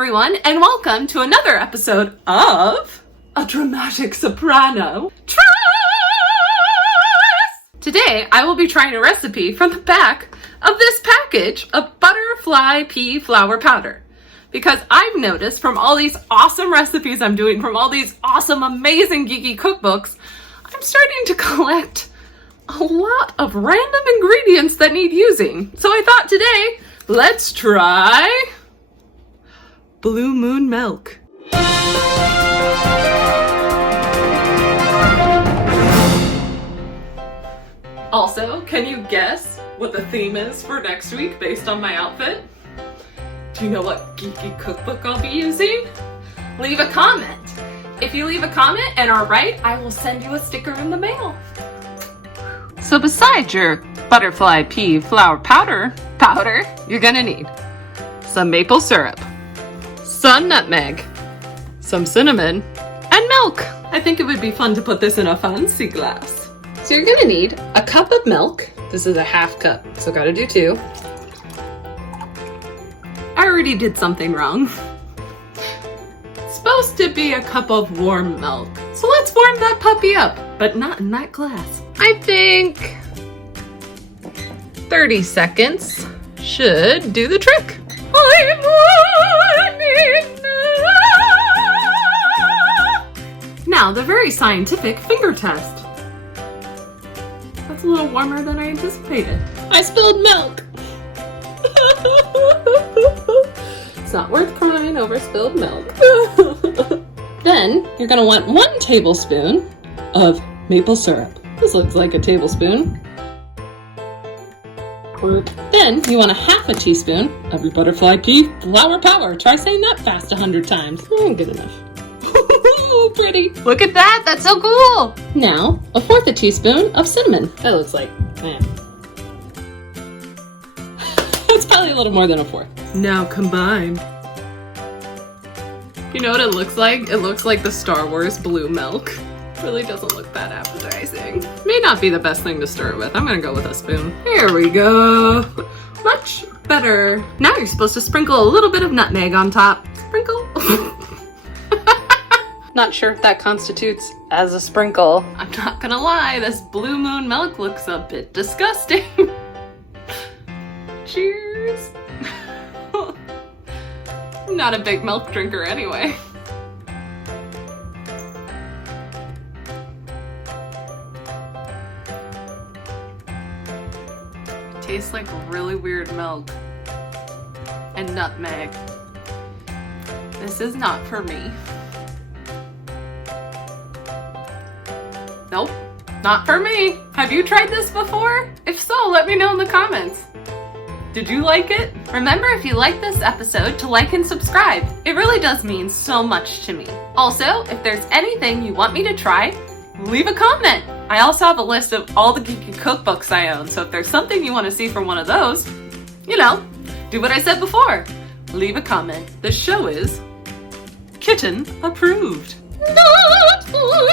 everyone, and welcome to another episode of A Dramatic Soprano Tries! Today, I will be trying a recipe from the back of this package of butterfly pea flour powder. Because I've noticed from all these awesome recipes I'm doing, from all these awesome, amazing, geeky cookbooks, I'm starting to collect a lot of random ingredients that need using. So I thought today, let's try Blue Moon milk. Also, can you guess what the theme is for next week based on my outfit? Do you know what geeky cookbook I'll be using? Leave a comment. If you leave a comment and are right, I will send you a sticker in the mail. So besides your butterfly pea flour powder, you're gonna need some maple syrup, some nutmeg, some cinnamon, and milk. I think it would be fun to put this in a fancy glass. So you're gonna need a cup of milk. This is a half cup, so gotta do 2. I already did something wrong. It's supposed to be a cup of warm milk. So let's warm that puppy up, but not in that glass. I think 30 seconds should do the trick. Now, the very scientific finger test. That's a little warmer than I anticipated. I spilled milk. It's not worth crying over spilled milk. Then, you're gonna want 1 tablespoon of maple syrup. This looks like a tablespoon. Then, you want a ½ teaspoon of your butterfly pea flour powder. Try saying that fast 100 times. Good enough. Ooh, pretty. Look at that. That's so cool. Now, a 1/4 teaspoon of cinnamon. That looks like, man. That's probably a little more than a 1/4. Now combine. You know what it looks like? It looks like the Star Wars blue milk. Really doesn't look that appetizing. May not be the best thing to stir it with. I'm gonna go with a spoon. Here we go. Much better. Now you're supposed to sprinkle a little bit of nutmeg on top. Sprinkle. Not sure if that constitutes as a sprinkle. I'm not gonna lie, this Blue Moon milk looks a bit disgusting. Cheers. I'm not a big milk drinker anyway. It tastes like really weird milk and nutmeg. This is not for me. Nope, not for me. Have you tried this before? If so, let me know in the comments. Did you like it? Remember, if you like this episode, to like and subscribe. It really does mean so much to me. Also, if there's anything you want me to try, leave a comment. I also have a list of all the geeky cookbooks I own, so if there's something you want to see from one of those, you know, do what I said before. Leave a comment. The show is kitten approved. Not for me.